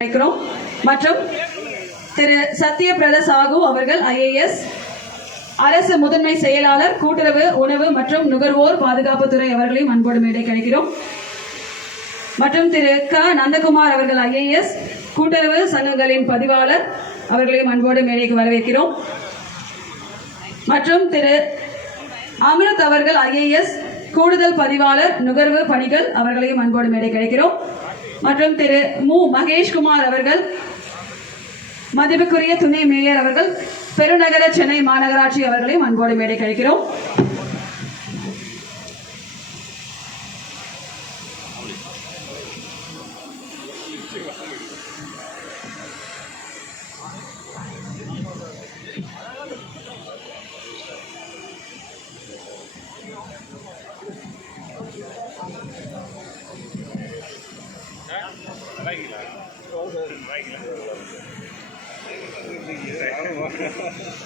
அழைக்கிறோம் மற்றும் திரு சத்யபிரத சாகு அவர்கள் ஐஏஎஸ் அரசு முதன்மை செயலாளர் கூட்டுறவு உணவு மற்றும் நுகர்வோர் பாதுகாப்புத்துறை அவர்களையும் அன்போடு மேடை கிடைக்கிறோம் மற்றும் திரு க. நந்தகுமார் அவர்கள் ஐஏஎஸ் கூட்டுறவு சங்கங்களின் பதிவாளர் அவர்களையும் அன்போடு மேடைக்கு வரவேற்கிறோம். மற்றும் திரு அமிர்த் அவர்கள் ஐஏஎஸ் கூடுதல் பதிவாளர் நுகர்வு பணிகள் அவர்களையும் அன்போடு மேடை கிடைக்கிறோம் மற்றும் திரு மு. மகேஷ்குமார் அவர்கள் மதிப்புக்குரிய துணை மேயர் அவர்கள் பெருநகர சென்னை மாநகராட்சி அவர்களையும் அன்போடு மேடை கழிக்கிறோம்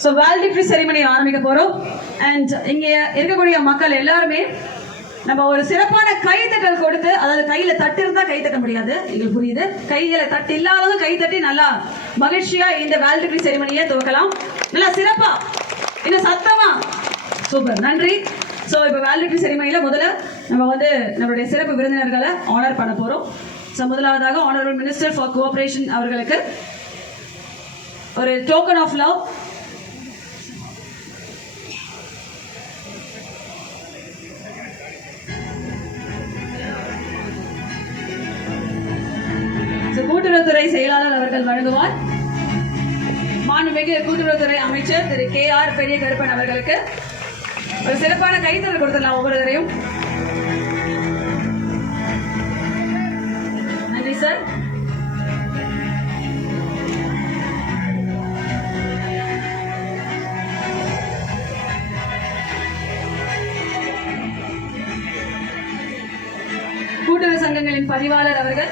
ஸோ வேல்டிஃப்ரி செரிமனி ஆரம்பிக்க போகிறோம் அண்ட் இங்கே இருக்கக்கூடிய மக்கள் எல்லாருமே நம்ம ஒரு சிறப்பான கைத்தட்டல் கொடுத்து அதாவது கையில தட்டு இருந்தா கை தட்ட முடியாது. எங்களுக்கு புரியுது. கையில தட்டு இல்லாதவங்க கை தட்டி நல்லா மகிழ்ச்சியா இந்த வேல்டிஃப்ரி செரிமனியை துவக்கலாம். நல்லா சிறப்பா. இன்னும் சத்தமா. சூப்பர் நன்றி. ஸோ இப்போ வேல்டிஃப்ரி செரிமனியில் முதல்ல நம்ம வந்து நம்மளுடைய சிறப்பு விருந்தினர்களை ஆனர் பண்ண போறோம். ஸோ முதலாவதாக ஆனரபிள் மினிஸ்டர் ஃபார் கோஆபரேஷன் அவர்களுக்கு ஒரு டோக்கன் ஆஃப் லவ் கூட்டுறவுத்துறை செயலாளர் அவர்கள் வழங்குவார். மாண்புமிகு கூட்டுறவுத்துறை அமைச்சர் திரு கே ஆர் பெரிய கருப்பன் அவர்களுக்கு ஒரு சிறப்பான கைத்தறல் கொடுத்துடலாம் ஒவ்வொருவரையும் நன்றி சார். கூட்டுறவு பதிவாளர் அவர்கள்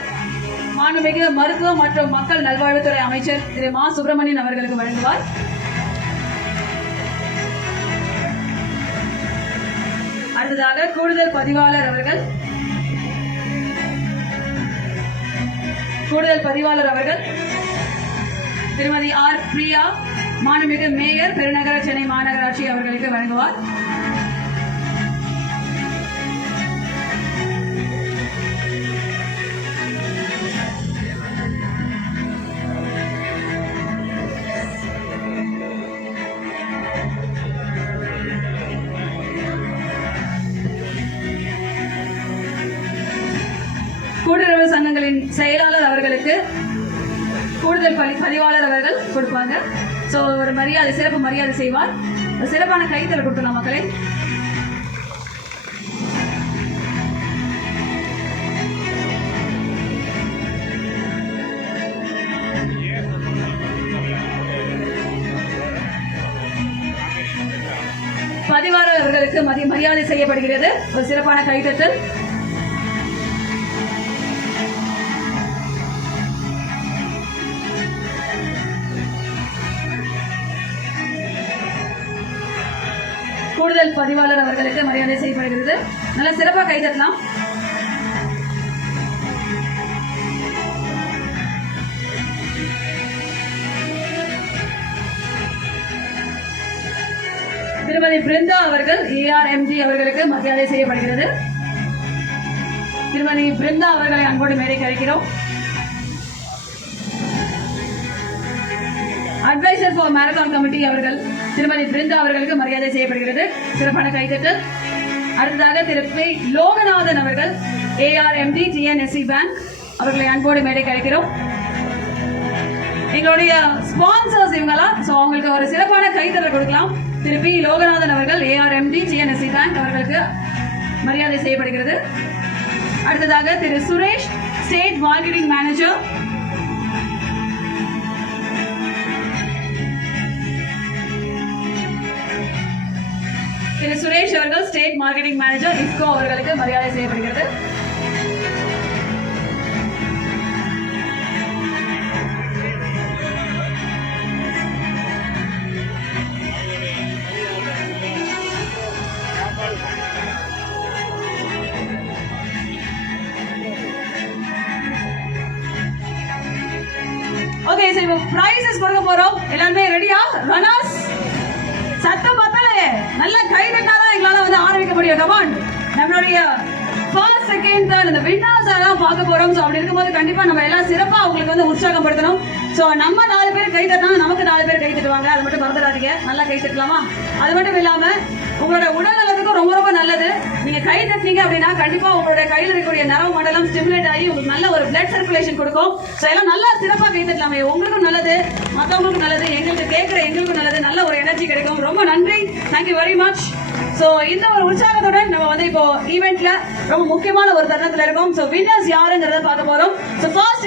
மாண்புமிகு மருத்துவ மற்றும் மக்கள் நல்வாழ்வுத்துறை அமைச்சர் திரு மா சுப்பிரமணியன் அவர்களுக்கு வழங்குவார். அடுத்ததாக கூடுதல் பதிவாளர் அவர்கள் கூடுதல் பதிவாளர் அவர்கள் திருமதி ஆர் பிரியா மாண்புமிகு மேயர் பெருநகர சென்னை மாநகராட்சி அவர்களுக்கு வழங்குவார். கூட்டுறவு செயலாளர் அவர்களுக்கு கூடுதல் பணி பதிவாளர் அவர்கள் கொடுப்பாங்க. ஸோ ஒரு மரியாதை சிறப்பு மரியாதை செய்வார். சிறப்பான கைத்தல் கொடுக்கலாம் மக்களை. பதிவாளர் அவர்களுக்கு மரியாதை செய்யப்படுகிறது. ஒரு சிறப்பான கைத்தட்டல். கூடுதல் பதிவாளர் அவர்களுக்கு மரியாதை செய்யப்படுகிறது. நல்ல சிறப்பாக கைதட்டலாம் திருமதி பிருந்தா அவர்கள் ஏஆர்எம்ஜி அவர்களுக்கு மரியாதை செய்யப்படுகிறது. திருமதி பிருந்தா அவர்களை அன்போடு மேடைக்கு அழைக்கிறோம். அட்வைசர் ஃபார் மேரத்தான் கமிட்டி அவர்கள் திருமதி பிருந்தா அவர்களுக்கு மரியாதை செய்யப்படுகிறது. சிறப்பான கைதட்டு. அடுத்ததாக திரு பி. லோகநாதன் அவர்கள் ஏஆர்எம்டி டிஎன்எஸ்சி பேங்க் அவர்களை அன்போடு மேடை கிடைக்கிறோம் எங்களுடைய ஸ்பான்சர்ஸ் இவங்களாம் ஸோ அவங்களுக்கு ஒரு சிறப்பான கைத்தறல் கொடுக்கலாம். திரு பி. லோகநாதன் அவர்கள் ஏஆர்எம்டி டிஎன்எஸ்சி பேங்க் அவர்களுக்கு மரியாதை செய்யப்படுகிறது. அடுத்ததாக திரு Suresh state marketing manager state marketing manager இஸ்கோ அவர்களுக்கு மரியாதை செய்யப்படுகிறது. ஓகே சரி இப்போ பிரைசஸ் கொடுக்க போறோம். எல்லாருமே ரெடியா ரனாஸ் சத்தம் பார்த்தாலே நல்ல கை தட்டினாதான் எங்களால வந்து ஆரம்பிக்க முடியும். கமான் நம்மளுடைய ஃபர்ஸ்ட் செகண்ட் தேர்ட் இந்த வின்னர்ஸ் எல்லாம் பார்க்க போறோம். ஸோ அப்படி இருக்கும்போது கண்டிப்பா நம்ம எல்லாம் சிறப்பா அவங்களுக்கு வந்து உற்சாகப்படுத்தணும். ஸோ நம்ம நாலு பேர் கை தட்டினா நமக்கு நாலு பேர் கை தட்டுவாங்க. அது மட்டும் மறந்துடாதீங்க. நல்லா கை தட்டலாமா? அது மட்டும் இல்லாம உங்களோட உடல் நலத்துக்கும் ரொம்ப ரொம்ப நல்லது. நீங்க கை தட்டினீங்க அப்படின்னா கண்டிப்பா உங்களோட கையில் இருக்கக்கூடிய நரவு மண்டலம் ஸ்டிமுலேட் ஆகி உங்களுக்கு நல்ல ஒரு பிளட் சர்க்குலேஷன் கொடுக்கும். ஸோ எல்லாம் நல்லா சிறப்பா கை தட்டலாமே. உங்களுக்கும் நல்லது மற்றவங்களுக்கும் நல்லது எங்களுக்கு கேட்குற எங்களுக்கும் நல்லது. நல்ல கிடைக்கும். ரொம்ப நன்றி. தேங்க்யூ வெரி மச் ஸோ இந்த ஒரு உற்சாகத்துடன் நம்ம வந்து இப்போ ஈவெண்ட்ல ரொம்ப முக்கியமான ஒரு தருணத்துல இருக்கோம். ஸோ வின்னர்ஸ் யாருங்கிறத பார்க்க போறோம். So first